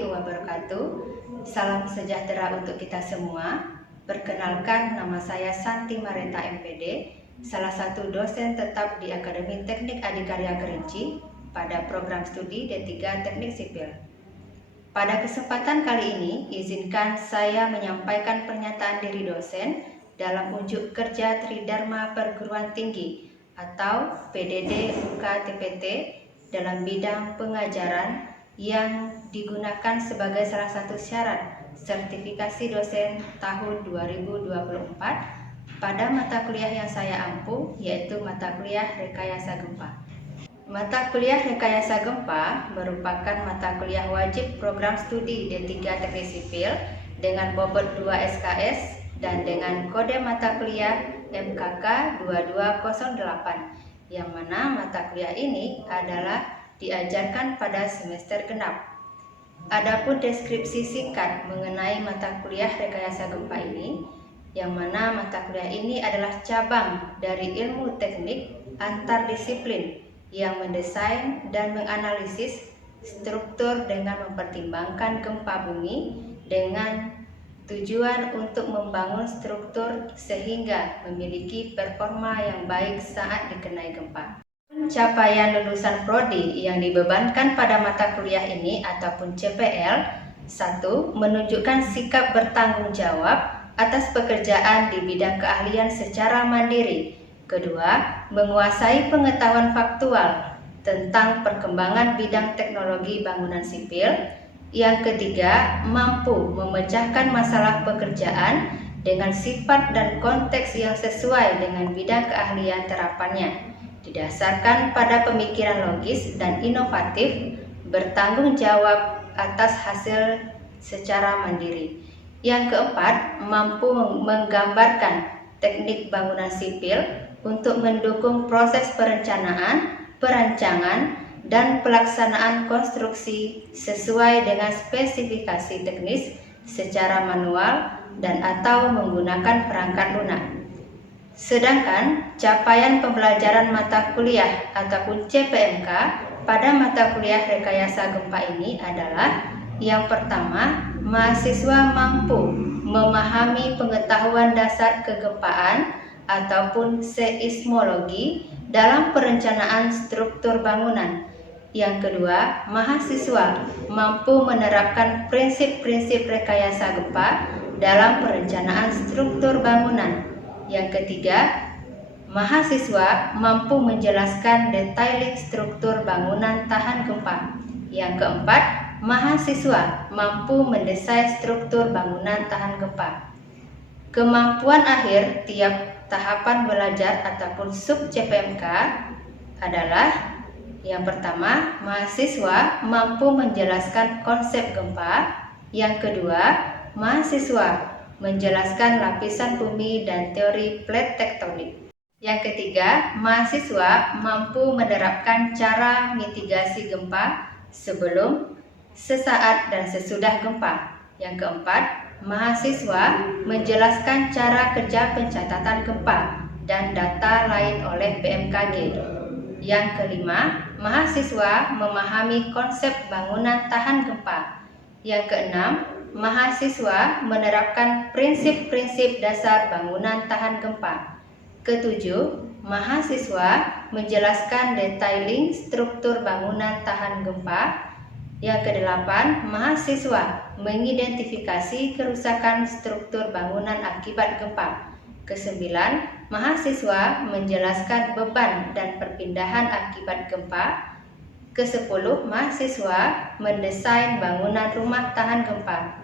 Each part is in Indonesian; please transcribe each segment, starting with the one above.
warahmatullahi wabarakatuh. Salam sejahtera untuk kita semua. Perkenalkan, nama saya Santi Marenta MPD, salah satu dosen tetap di Akademi Teknik Adikarya Kerinci pada program studi D3 Teknik Sipil. Pada kesempatan kali ini, izinkan saya menyampaikan pernyataan diri dosen dalam unjuk kerja Tridharma Perguruan Tinggi atau PDD UK-TPT dalam bidang pengajaran yang digunakan sebagai salah satu syarat sertifikasi dosen tahun 2024 pada mata kuliah yang saya ampu, yaitu mata kuliah Rekayasa Gempa. Mata kuliah Rekayasa Gempa merupakan mata kuliah wajib program studi D3 Teknik Sipil dengan bobot 2 SKS dan dengan kode mata kuliah MKK 2208, yang mana mata kuliah ini adalah diajarkan pada semester genap. Adapun deskripsi singkat mengenai mata kuliah Rekayasa Gempa ini, yang mana mata kuliah ini adalah cabang dari ilmu teknik antardisiplin yang mendesain dan menganalisis struktur dengan mempertimbangkan gempa bumi dengan tujuan untuk membangun struktur sehingga memiliki performa yang baik saat dikenai gempa. Capaian lulusan prodi yang dibebankan pada mata kuliah ini ataupun CPL: 1. Menunjukkan sikap bertanggung jawab atas pekerjaan di bidang keahlian secara mandiri. 2. Menguasai pengetahuan faktual tentang perkembangan bidang teknologi bangunan sipil. Yang 3. Mampu memecahkan masalah pekerjaan dengan sifat dan konteks yang sesuai dengan bidang keahlian terapannya, didasarkan pada pemikiran logis dan inovatif, bertanggung jawab atas hasil secara mandiri. Yang 4. Mampu menggambarkan teknik bangunan sipil untuk mendukung proses perencanaan, perancangan, dan pelaksanaan konstruksi sesuai dengan spesifikasi teknis secara manual dan atau menggunakan perangkat lunak. Sedangkan capaian pembelajaran mata kuliah ataupun CPMK pada mata kuliah Rekayasa Gempa ini adalah: yang pertama, mahasiswa mampu memahami pengetahuan dasar kegempaan ataupun seismologi dalam perencanaan struktur bangunan. Yang kedua, mahasiswa mampu menerapkan prinsip-prinsip rekayasa gempa dalam perencanaan struktur bangunan. Yang ketiga, mahasiswa mampu menjelaskan detailing struktur bangunan tahan gempa. Yang keempat, mahasiswa mampu mendesain struktur bangunan tahan gempa. Kemampuan akhir tiap tahapan belajar ataupun sub CPMK adalah: yang pertama, mahasiswa mampu menjelaskan konsep gempa. Yang kedua, mahasiswa menjelaskan lapisan bumi dan teori plate tektonik. Yang ketiga, mahasiswa mampu menerapkan cara mitigasi gempa sebelum, sesaat, dan sesudah gempa. Yang keempat, mahasiswa menjelaskan cara kerja pencatatan gempa dan data lain oleh BMKG. Yang kelima, mahasiswa memahami konsep bangunan tahan gempa. Yang keenam, mahasiswa menerapkan prinsip-prinsip dasar bangunan tahan gempa. Ketujuh, mahasiswa menjelaskan detailing struktur bangunan tahan gempa. Yang kedelapan, mahasiswa mengidentifikasi kerusakan struktur bangunan akibat gempa. Kesembilan, mahasiswa menjelaskan beban dan perpindahan akibat gempa. Kesepuluh, mahasiswa mendesain bangunan rumah tahan gempa.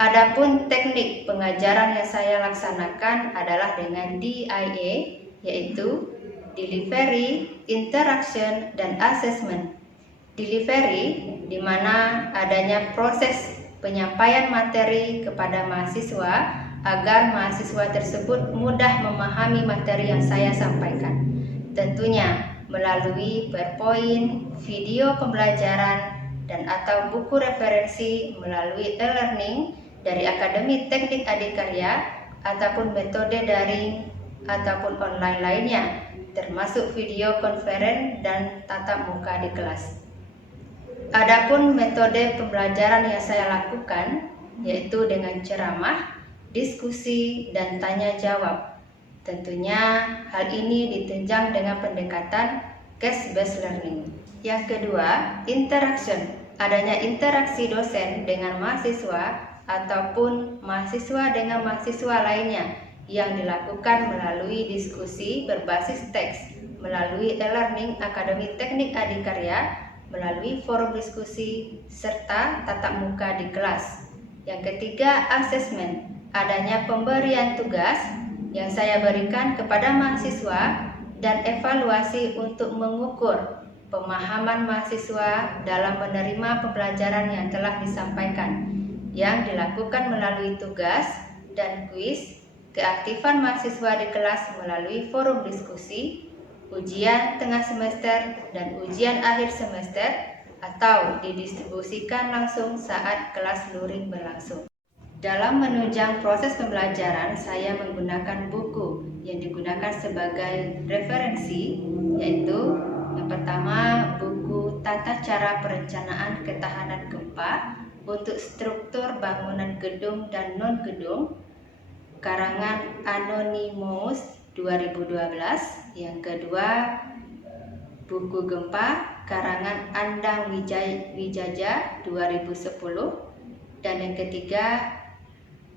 Adapun teknik pengajaran yang saya laksanakan adalah dengan DIA, yaitu Delivery, Interaction, dan Assessment. Delivery, di mana adanya proses penyampaian materi kepada mahasiswa agar mahasiswa tersebut mudah memahami materi yang saya sampaikan. Tentunya melalui PowerPoint, video pembelajaran, dan atau buku referensi melalui e-learning dari Akademi Teknik Adikarya ataupun metode daring ataupun online lainnya, termasuk video konferen dan tatap muka di kelas. Adapun metode pembelajaran yang saya lakukan yaitu dengan ceramah, diskusi, dan tanya jawab. Tentunya hal ini ditunjang dengan pendekatan case-based learning. Yang kedua, interaction. Adanya interaksi dosen dengan mahasiswa ataupun mahasiswa dengan mahasiswa lainnya yang dilakukan melalui diskusi berbasis teks, melalui e-learning Akademi Teknik Adikarya, melalui forum diskusi, serta tatap muka di kelas. Yang ketiga, assessment. Adanya pemberian tugas yang saya berikan kepada mahasiswa dan evaluasi untuk mengukur pemahaman mahasiswa dalam menerima pembelajaran yang telah disampaikan, yang dilakukan melalui tugas dan kuis, keaktifan mahasiswa di kelas melalui forum diskusi, ujian tengah semester, dan ujian akhir semester, atau didistribusikan langsung saat kelas luring berlangsung. Dalam menunjang proses pembelajaran, saya menggunakan buku yang digunakan sebagai referensi, yaitu yang pertama, buku Tata Cara Perencanaan Ketahanan Gempa untuk Struktur Bangunan Gedung dan Non-Gedung, karangan Anonymous 2012. Yang kedua, buku Gempa karangan Andang Wijaja 2010. Dan yang ketiga,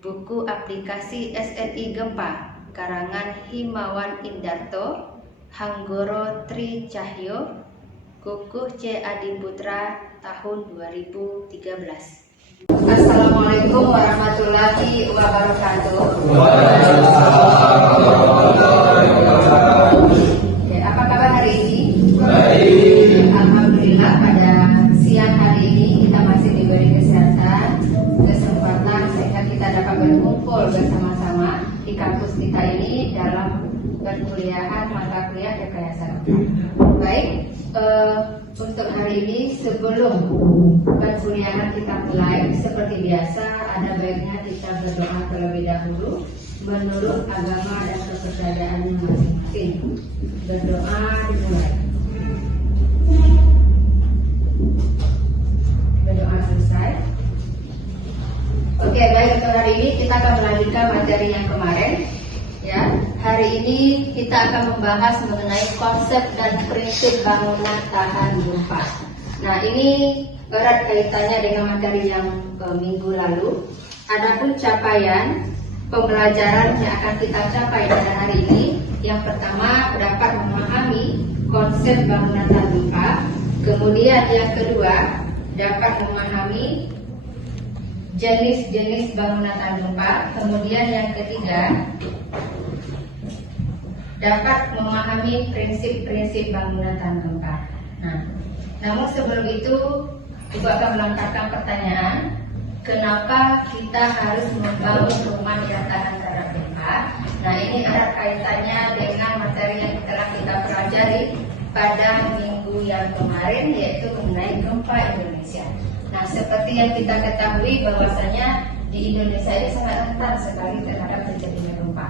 buku Aplikasi SNI Gempa karangan Himawan Indarto, Hanggoro Tri Cahyo, Kukuh C. Adiputra tahun 2013. Assalamualaikum warahmatullahi wabarakatuh. Apa kabar hari ini? Baik. Alhamdulillah, pada siang hari ini kita masih diberi kesempatan sehingga kita dapat berkumpul bersama-sama di kampus kita ini dalam perkuliahan mata kuliah Rekayasa. Baik, untuk hari ini sebelum perkuliahan kita mulai, seperti biasa ada baiknya kita berdoa terlebih dahulu menurut agama dan kepercayaan masing-masing. Berdoa dimulai. Berdoa selesai. Oke, baik, untuk hari ini kita akan melanjutkan materi yang kemarin. Ya, hari ini kita akan membahas mengenai konsep dan prinsip bangunan tahan gempa. Nah, ini erat kaitannya dengan materi yang minggu lalu. Adapun capaian pembelajaran yang akan kita capai pada hari ini, yang pertama dapat memahami konsep bangunan tahan gempa. Kemudian yang kedua dapat memahami jenis-jenis bangunan tahan gempa. Kemudian yang ketiga dapat memahami prinsip-prinsip bangunan tahan gempa. Nah, namun sebelum itu Ibu akan melontarkan pertanyaan, kenapa kita harus membangun rumah yang tahan terhadap gempa? Nah, ini erat kaitannya dengan materi yang telah kita pelajari pada minggu yang kemarin, yaitu mengenai gempa Indonesia. Nah, seperti yang kita ketahui bahwasanya di Indonesia ini sangat rentan sekali terhadap terjadinya gempa.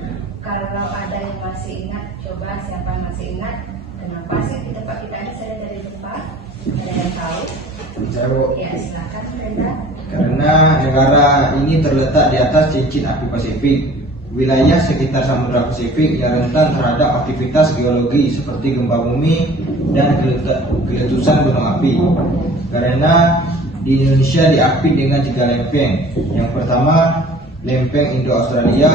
Nah, kalau ada yang masih ingat, coba siapa masih ingat kenapa sih di tempat kita ini sering terjadi gempa? Ada yang tahu? Jauh. Ya, silakan Brenda. Karena negara ini terletak di atas cincin api Pasifik. Wilayah sekitar Samudra Pasifik yang rentan terhadap aktivitas geologi seperti gempa bumi dan keletusan gunung api. Karena di Indonesia diapit dengan 3 lempeng. Yang pertama, lempeng Indo-Australia.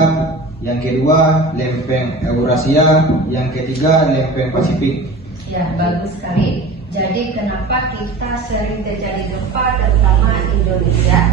Yang kedua, lempeng Eurasia. Yang ketiga, lempeng Pasifik. Ya, bagus sekali. Jadi kenapa kita sering terjadi gempa terutama Indonesia?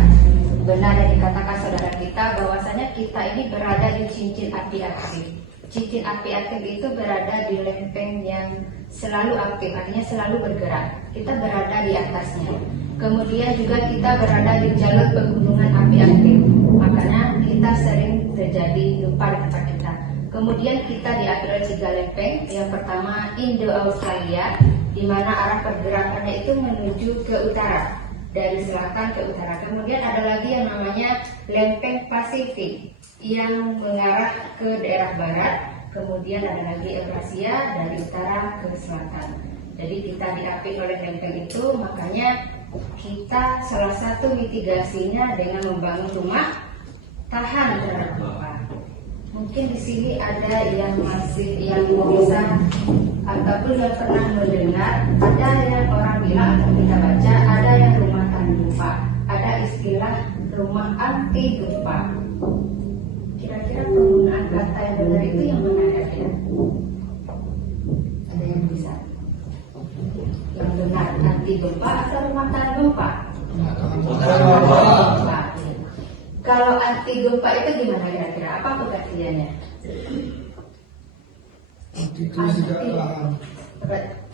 Benar yang dikatakan saudara kita bahwasanya kita ini berada di cincin api aktif. Cincin api aktif itu berada di lempeng yang selalu aktif, artinya selalu bergerak. Kita berada di atasnya. Kemudian juga kita berada di jalur pegunungan api aktif. Makanya kita sering terjadi gempa di tempat kita. Kemudian kita diatur oleh 3 lempeng. Yang pertama Indo-Australia, di mana arah pergerakannya itu menuju ke utara, dari selatan ke utara. Kemudian ada lagi yang namanya lempeng Pasifik yang mengarah ke daerah barat. Kemudian ada lagi Eurasia dari utara ke selatan. Jadi kita diapit oleh lempeng itu, makanya kita salah satu mitigasinya dengan membangun rumah tahan terhadap gempa. Mungkin di sini ada yang bisa ataupun yang pernah mendengar, ada yang orang bilang atau kita baca, ada yang rumah tahan gempa, ada istilah rumah anti gempa. Kira-kira penggunaan kata yang benar itu yang mana ya? Ada yang bisa? Yang benar anti gempa atau rumah tahan gempa? Gempa. Kalau anti gempa itu gimana kira-kira? Apa pengertiannya? Anti itu tidak tahan.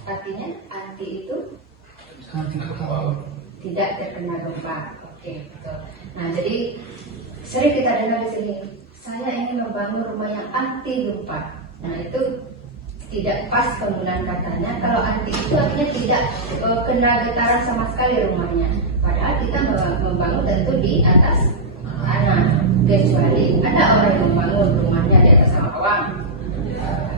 Artinya anti itu Anti tahan. tidak terkena gempa. Oke, betul. Nah, jadi sering kita dengar di sini, saya ingin membangun rumah yang anti gempa. Nah, itu tidak pas penggunaan katanya. Kalau anti itu artinya tidak kena getaran sama sekali rumahnya. Padahal kita membangun tentu di atas tanah. Kecuali ada orang yang membangun rumahnya di atas sama bawah.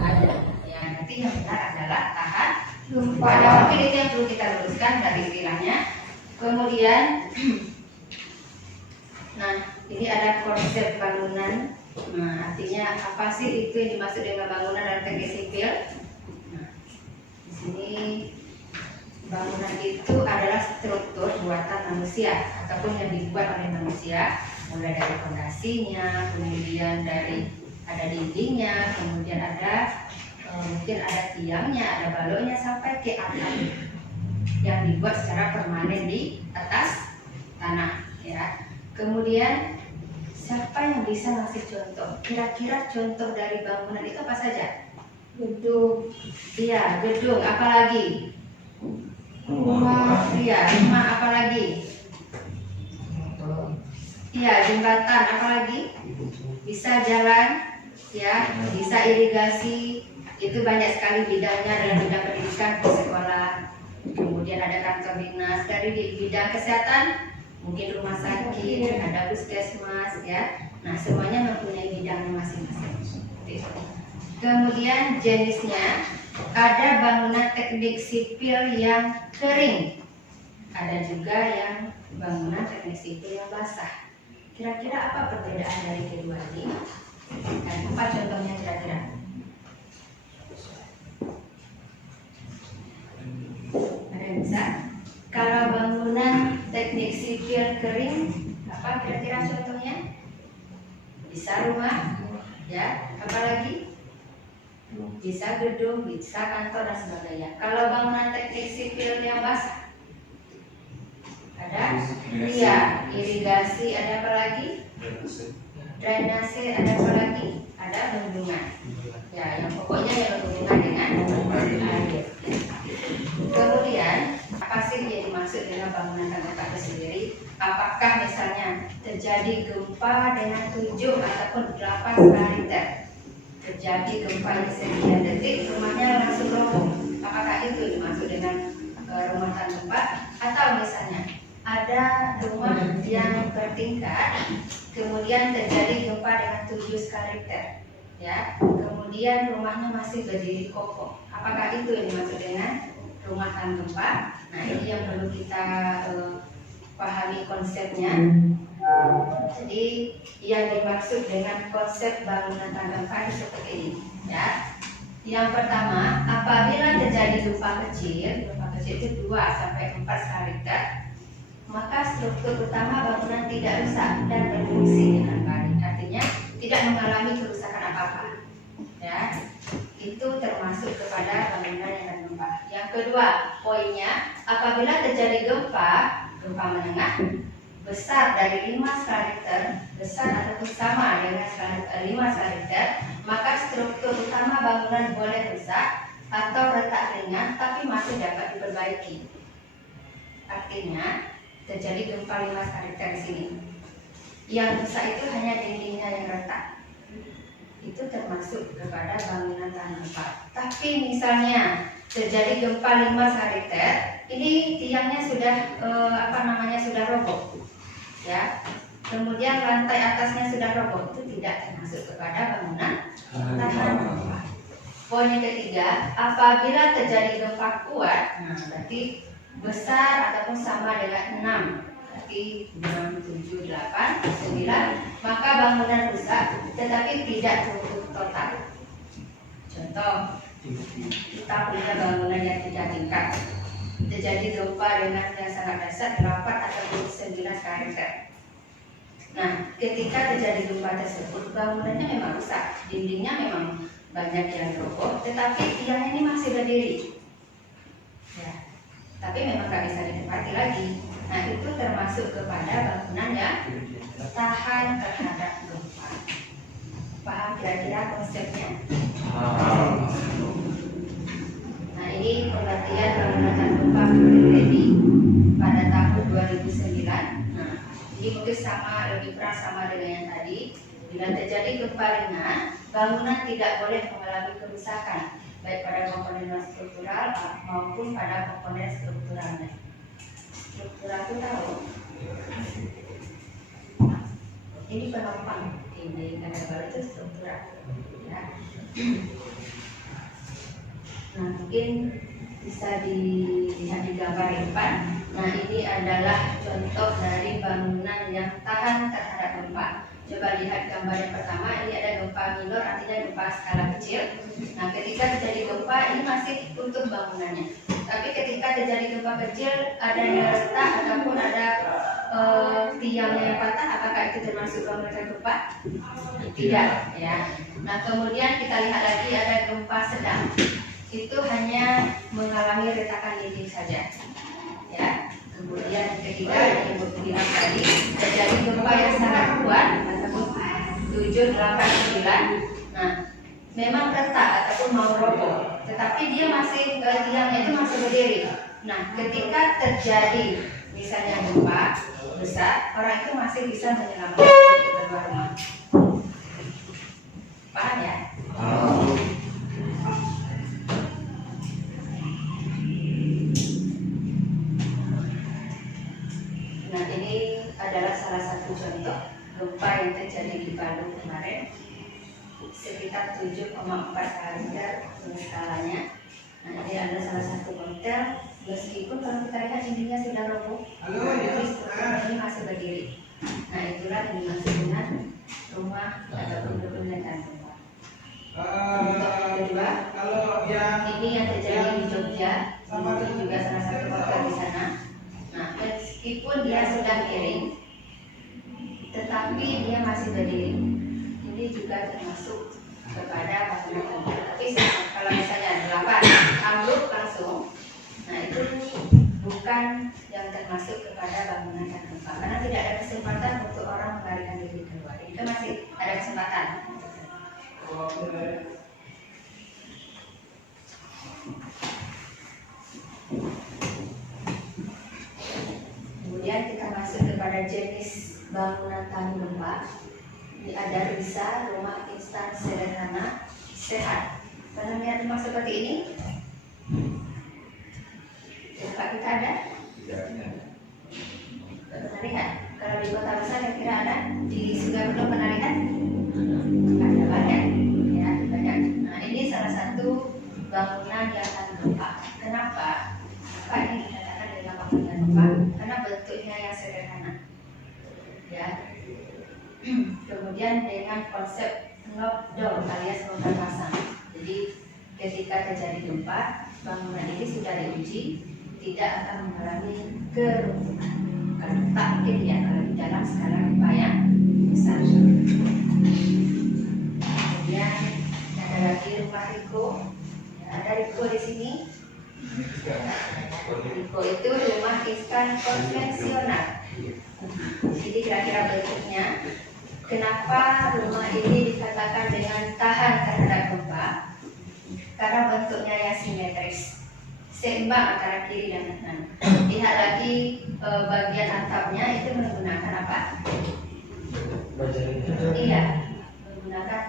Ada. Ya, nanti yang benar adalah tahan gempa. Mungkin itu yang perlu kita luruskan dari istilahnya. Kemudian, nah ini ada konsep bangunan. Nah, artinya apa sih itu yang dimaksud dengan bangunan dalam teknik sipil? Nah, di sini bangunan itu adalah struktur buatan manusia ataupun yang dibuat oleh manusia, mulai dari fondasinya, kemudian dari ada dindingnya, kemudian ada mungkin ada tiangnya, ada baloknya sampai ke atap yang dibuat secara permanen di atas tanah, ya. Kemudian siapa yang bisa ngasih contoh? Kira-kira contoh dari bangunan itu apa saja? Gedung. Iya, gedung. Apalagi? Rumah. Iya, rumah. Apalagi? Iya, jembatan. Apalagi? Bisa jalan, ya. Bisa irigasi. Itu banyak sekali bidangnya dalam bidang pendidikan, sekolah. Kemudian ada kantor dinas. Dari bidang kesehatan, mungkin rumah sakit, ada puskesmas, ya. Nah, semuanya mempunyai bidangnya masing-masing. Kemudian jenisnya, ada bangunan teknik sipil yang kering, ada juga yang bangunan teknik sipil yang basah. Kira-kira apa perbedaan dari kedua ini? Dan apa contohnya kira-kira? Ada yang bisa? Kalau bangunan teknik sipil kering, apa kira-kira contohnya? Bisa rumah, ya. Apalagi? Bisa gedung, bisa kantor dan sebagainya. Kalau bangunan teknik sipil yang basah, ada? Iya, irigasi. Ada apa lagi? Drainase. Ada apa lagi? Ada bendungan. Ya, yang pokoknya yang berhubungan dengan air. Kemudian, apa sih yang dimaksud dengan bangunan tahan gempa itu sendiri? Apakah misalnya terjadi gempa dengan 7 ataupun 8 skala Richter? Terjadi gempa yang sekian detik, rumahnya langsung roboh. Apakah itu dimaksud dengan rumah tahan gempa? Atau misalnya ada rumah yang bertingkat, kemudian terjadi gempa dengan 7 skala Richter, ya. Kemudian rumahnya masih berdiri kokoh. Apakah itu yang dimaksud dengan rumah tahan gempa? Nah, ini yang perlu kita pahami konsepnya. Jadi yang dimaksud dengan konsep bangunan tahan gempa itu seperti ini, ya. Yang pertama, apabila terjadi gempa kecil itu 2 sampai 4 skala Richter, maka struktur utama bangunan tidak rusak dan berfungsi dengan baik. Artinya tidak mengalami kerusakan apa-apa, ya. Itu termasuk kepada bangunan yang tahan gempa. Yang kedua, poinnya, apabila terjadi gempa menengah besar dari 5 skala Richter, besar ataupun sama dengan 5 skala Richter, maka struktur utama bangunan boleh rusak atau retak ringan tapi masih dapat diperbaiki. Artinya terjadi gempa 5 skala Richter di sini. Yang rusak itu hanya dindingnya yang retak. Itu termasuk kepada bangunan tahan gempa. Tapi misalnya terjadi gempa 5 skala Richter, ini tiangnya sudah sudah roboh, ya. Kemudian lantai atasnya sudah roboh, itu tidak termasuk kepada bangunan tahan gempa. Poin yang ketiga, apabila terjadi gempa kuat, berarti besar ataupun sama dengan 6, berarti 6, 7, 8, 9, maka bangunan rusak tetapi tidak runtuh total. Contoh, kita punya bangunan yang 3 tingkat, terjadi gempa dengan yang sangat dasar 8 ataupun 9 skala Richter. Nah, ketika terjadi gempa tersebut, bangunannya memang rusak, dindingnya memang banyak yang roboh, tetapi tiangnya ini masih berdiri. Ya, tapi memang nggak bisa ditempati lagi. Nah, itu termasuk kepada bangunan yang tahan terhadap gempa. Paham kira-kira konsepnya? Nah, ini pengertian bangunan tahan gempa Freddy pada tahun 2009. Nah, ini mungkin lebih kurang sama dengan yang tadi. Bila terjadi gempa ringan, bangunan tidak boleh mengalami kerusakan, baik pada komponen non struktural maupun pada komponen strukturalnya. Struktural itu tahu? Ini penopang, ini ada baru itu struktural. Ya. Nah, mungkin bisa dilihat di gambar depan. Nah, ini adalah contoh dari bangunan yang tahan terhadap gempa. Coba lihat gambar yang pertama, ini ada gempa minor, artinya gempa skala kecil. Nah, ketika terjadi gempa, ini masih utuh bangunannya. Tapi ketika terjadi gempa kecil, ada yang retak ataupun ada tiangnya yang patah, apakah itu termasuk bangunan gempa? Tidak, ya. Nah, kemudian kita lihat lagi ada gempa sedang. Itu hanya mengalami retakan dinding saja, ya. Kemudian ketiga yang bilang tadi, terjadi gempa yang sangat kuat ataupun 7, 8, 9. Nah, memang retak ataupun mau roboh, tetapi dia masih tiangnya itu masih berdiri. Nah, ketika terjadi misalnya gempa besar, orang itu masih bisa menyelamatkan keluar rumah. Paham ya? Nah, ini adalah salah satu contoh gempa yang terjadi di Palu kemarin, sekitar 7,4 skala Richter skalanya. Nah, ini adalah salah satu hotel, meskipun kalau kita lihat dindingnya sudah roboh, tapi strukturnya ini masih berdiri. Nah, itulah yang dimaksud dengan rumah ataupun bangunan tahan gempa. Untuk yang kedua, ini yang terjadi di Jogja, itu juga salah satu hotel di sana. Nah, meskipun dia sudah miring, tetapi dia masih berdiri. Ini juga termasuk kepada bangunan gempa. Tapi kalau misalnya 8 ambruk langsung, nah itu bukan yang termasuk kepada bangunan tahan gempa, karena tidak ada kesempatan untuk orang melarikan diri keluar. Itu masih ada kesempatan. Kemudian kita masuk kepada jenis bangunan tahan gempa. Ini ada RISA, rumah instan sederhana sehat. Pernah lihat rumah seperti ini? Tempat kita ada? Pernah lihat? Kalau di kota besar kira-kira ada? Di Singapura pernah lihat? Ada banyak, ya banyak. Nah, ini salah satu bangunan yang tahan gempa. Kenapa? Apa ini dikatakan dengan bangunan gempa? Karena bentuknya yang sederhana, ya. Kemudian dengan konsep knock down alias bongkar pasang. Jadi ketika terjadi gempa, bangunan ini sudah diuji tidak akan mengalami keruntuhan. Kalau tak mungkin ya, kalau di dalam skala gempa yang besar. Kemudian ada lagi rumah Riko. Ya, ada Riko di sini. Riko itu rumah instan konvensional. Jadi kira-kira bentuknya. Kenapa rumah ini dikatakan dengan tahan terhadap gempa? Karena bentuknya yang simetris, seimbang antara kiri dan kanan. Lihat lagi bagian atapnya itu menggunakan apa? Iya, menggunakan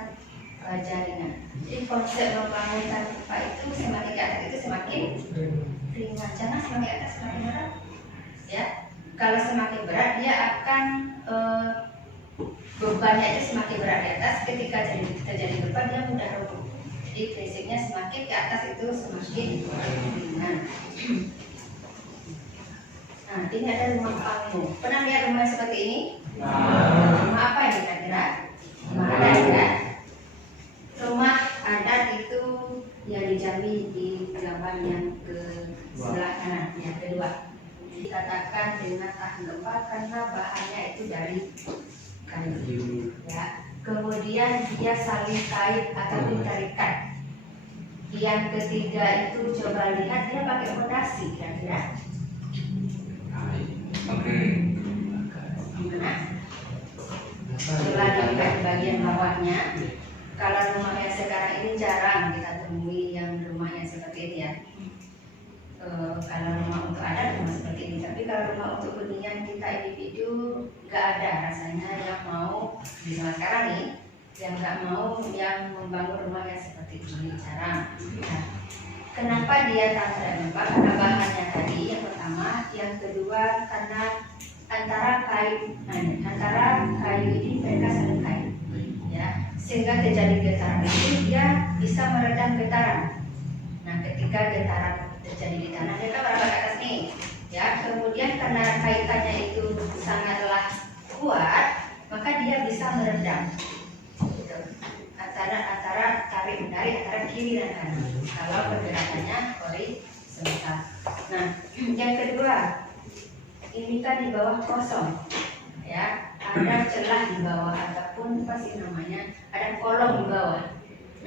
baja ringan. Jadi konsep membangun tahan gempa itu semakin ke atas itu semakin ringan, jangan semakin ke atas semakin berat. Ya, kalau semakin berat dia akan bebannya itu semakin berat di atas. Ketika terjadi gempa dia mudah roboh. Jadi prinsipnya semakin ke atas itu semakin ringan. Nah, ini ada rumah panggung. Pernah lihat rumah seperti ini? Rumah apa ini kira-kira? Rumah adat ya. Rumah adat itu yang dijamin di gambar yang ke sebelah kanan, yang kedua. Dikatakan dengan tahan gempa karena bahannya itu dari kayu. Ya. Kemudian dia saling kait ataupun terikat. Yang ketiga itu coba lihat dia pakai fondasi kira-kira. Gimana? Coba dilihat di bagian bawahnya. Kalau rumah yang sekarang ini jarang kita temui yang rumahnya seperti ini ya. Kalau rumah untuk adat rumah seperti ini, tapi kalau rumah untuk hunian kita individu nggak ada rasanya yang mau di zaman sekarang nih, yang nggak mau yang membangun rumah yang seperti ini jarang. Nah, kenapa dia tahan gempa? Karena bahannya tadi yang pertama, yang kedua karena antara kayu ini mereka saling kait, ya, sehingga terjadi getaran itu dia bisa meredam getaran. Nah, ketika getaran terjadi di tanah dia kan meraba ke atas nih, ya. Kemudian karena kaitannya itu sangatlah kuat, maka dia bisa meredam gitu. antara tarik menarik antara kiri dan kanan kalau pergerakannya horizontal. Nah, yang kedua, ini kan di bawah kosong, ya, ada celah di bawah ataupun apa sih namanya, ada kolong di bawah.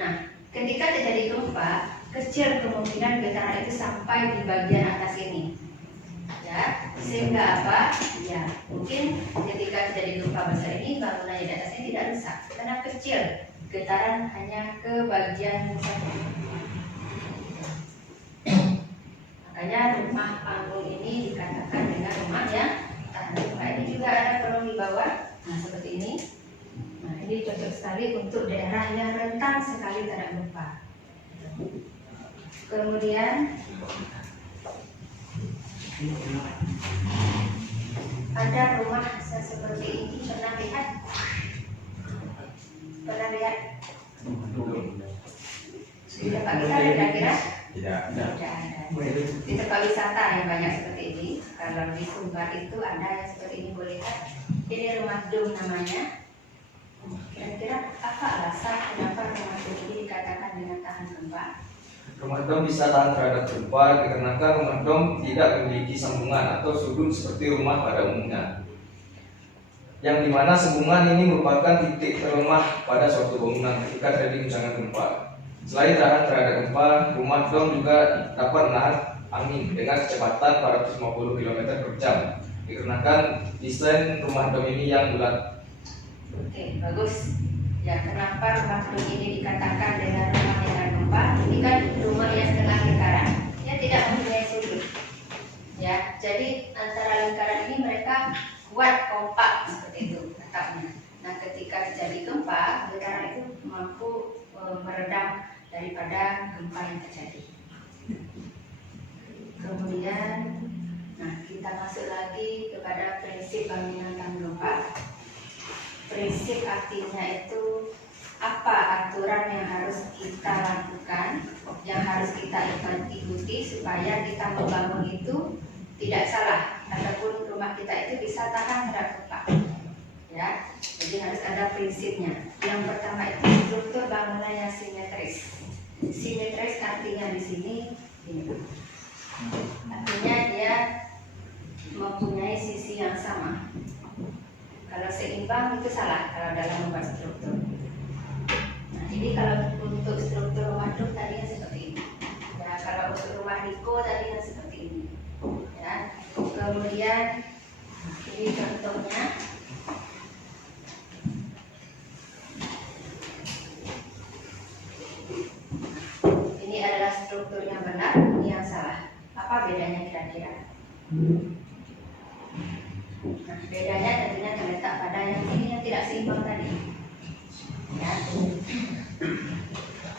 Nah, ketika terjadi gempa, kecil kemungkinan getaran itu sampai di bagian atas ini, ya, sehingga apa? Ya, mungkin ketika terjadi gempa besar ini bangunan di atasnya tidak rusak karena kecil, getaran hanya ke bagian satu. Makanya rumah panggung ini dikatakan dengan rumah yang tahan gempa. Ini juga ada kolong di bawah, nah seperti ini. Nah, ini cocok sekali untuk daerah yang rentan sekali terhadap gempa. Kemudian ada rumah seperti ini, pernah lihat? Pernah lihat? Di tempat kita ada kira-kira? Tidak ada. Di tempat wisata yang banyak seperti ini. Kalau di Sumbar itu ada yang seperti ini, boleh lihat. Ini rumah dom namanya. Kira-kira apa alasan kenapa rumah dom ini dikatakan dengan tahan gempa? Rumah dom bisa tahan terhadap gempa dikarenakan rumah dom tidak memiliki sambungan atau sudut seperti rumah pada umumnya, yang dimana sambungan ini merupakan titik terlemah pada suatu bangunan ketika terjadi guncangan gempa. Selain tahan terhadap gempa, rumah dom juga dapat menahan angin dengan kecepatan 450 km per jam dikarenakan desain rumah dom ini yang bulat. Oke, bagus. Ya, kenapa rumah dom ini dikatakan dengan rumah yang gempa? Ini kan rumah yang setengah lingkaran, dia tidak mempunyai sudut. Ya, jadi antara lingkaran ini mereka kuat, kompak seperti itu atapnya. Nah, ketika terjadi gempa, getaran itu mampu meredam daripada gempa yang terjadi. Kemudian, nah kita masuk lagi kepada prinsip bangunan tahan gempa. Prinsip artinya itu apa aturan yang harus kita lakukan, yang harus kita ikuti supaya kita membangun itu tidak salah ataupun rumah kita itu bisa tahan terhadap gempa. Ya, jadi harus ada prinsipnya. Yang pertama itu struktur bangunan yang simetris. Simetris artinya di sini ini. Artinya dia mempunyai sisi yang sama. Kalau seimbang itu salah kalau dalam membuat struktur. Nah, ini kalau untuk struktur rumah dom tadi yang seperti ini. Ya, kalau untuk rumah Riko tadi yang seperti ini. Ya, kemudian ini contohnya. Ini adalah struktur yang benar, ini yang salah. Apa bedanya kira-kira? Nah, bedanya tentunya terletak pada yang ini yang tidak seimbang tadi. Ya.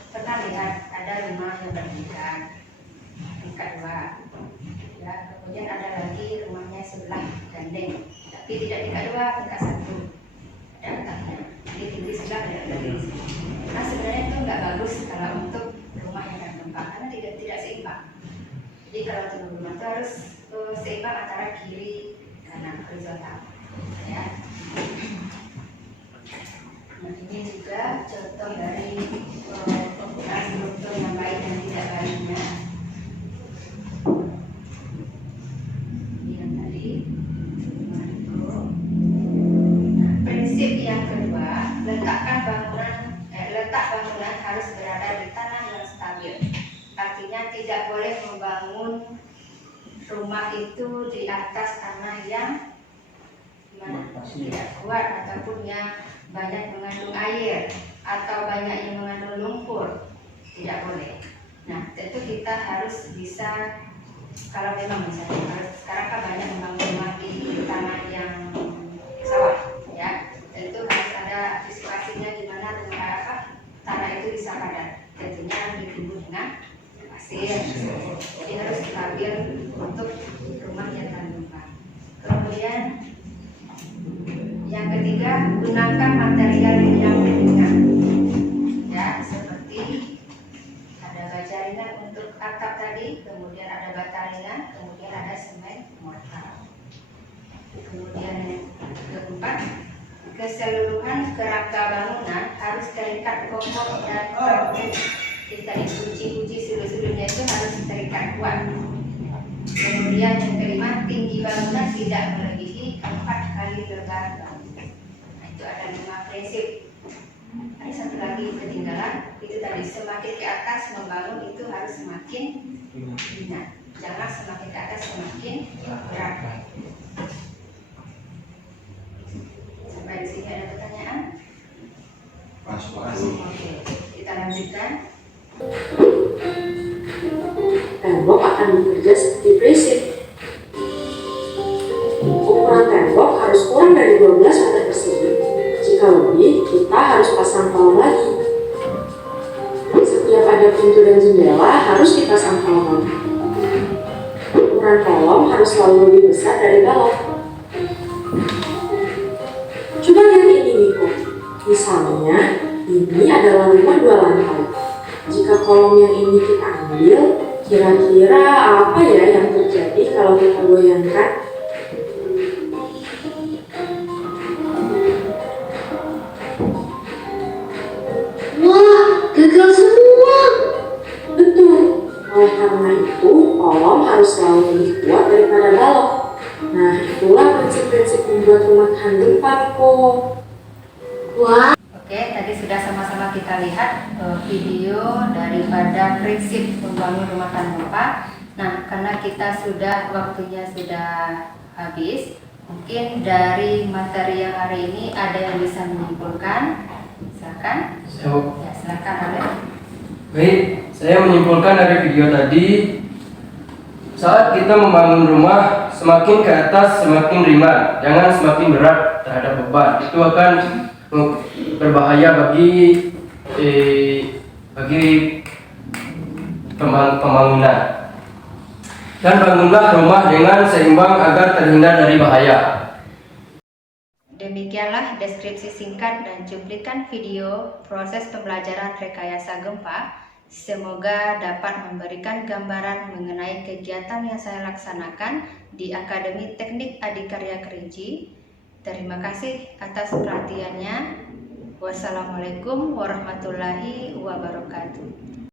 Pernah lihat ada rumah yang bertingkat, tingkat 2. Ya, kemudian ada lagi rumahnya sebelah gandeng, tapi tidak tingkat 2, tingkat 1. Ada atapnya. Jadi tinggi sebelah, ada tinggi. Nah, sebenarnya itu nggak bagus kalau untuk Jadi kalau tunggu rumah itu harus seimbang antara kiri kanan horizontal. Ya. Nah, ini juga contoh dari penggunaan struktur yang baik dan tidak baiknya. Yang tadi. Nah, prinsip yang kedua, letak bangunan harus berada di tanah yang stabil. Artinya tidak boleh membangun rumah itu di atas tanah yang tidak kuat ataupun yang banyak mengandung air atau banyak yang mengandung lumpur, tidak boleh. Nah, tentu kita harus bisa, kalau memang misalnya sekarang kan banyak membangun rumah di tanah yang sawah, ya, tentu harus ada antisipasinya gimana tanah itu bisa padat. Tentunya ditumbuh dengan pasir, jadi harus stabil untuk rumah yang tahan gempa. Kemudian yang ketiga, gunakan material yang ringan, ya, seperti ada baja ringan untuk atap tadi, kemudian ada bata ringan, kemudian ada semen mortar. Kemudian yang keempat, keseluruhan kerangka bangunan harus terikat kokoh dan rapuh. Kita dikunci sudut-sudutnya itu harus terikat kuat. Kemudian yang kelima, tinggi bangunan tidak melebihi 4 kali lebar bangunan. Nah, itu ada 5 prinsip. Ada satu lagi ketinggalan, itu tadi semakin ke atas membangun itu harus semakin ringan. Jangan semakin ke atas semakin berat. Sampai di sini ada pertanyaan? Oke, kita lanjutkan. Tembok akan bekerja seperti prinsip. Ukuran tembok harus kurang dari 12 meter persegi. Jika lebih, kita harus pasang kolom lagi. Setiap ada pintu dan jendela harus dipasang kolom. Ukuran kolom harus selalu lebih besar dari balok. Coba lihat ini, Miko. Misalnya, ini adalah rumah 2 lantai. Jika kolom yang ini kita ambil, kira-kira apa ya yang terjadi kalau kita goyangkan? Wah, gagal semua. Betul. Oleh karena itu, kolom harus selalu lebih kuat daripada balok. Nah, itulah prinsip-prinsip membuat rumah tahan gempa, Miko. Wah, Oke, tadi sudah sama-sama kita lihat video daripada prinsip membangun rumah tahan gempa. Nah, karena waktunya sudah habis, mungkin dari materi yang hari ini ada yang bisa menyimpulkan. Silakan. Ya, silakan Alif. Baik, saya menyimpulkan dari video tadi, saat kita membangun rumah, semakin ke atas semakin ringan, jangan semakin berat terhadap beban. Itu akan berbahaya bagi pembangunan. Dan bangunlah rumah dengan seimbang agar terhindar dari bahaya. Demikianlah deskripsi singkat dan cuplikan video proses pembelajaran rekayasa gempa. Semoga dapat memberikan gambaran mengenai kegiatan yang saya laksanakan di Akademi Teknik Adikarya Kerinci. Terima kasih atas perhatiannya. Wassalamualaikum warahmatullahi wabarakatuh.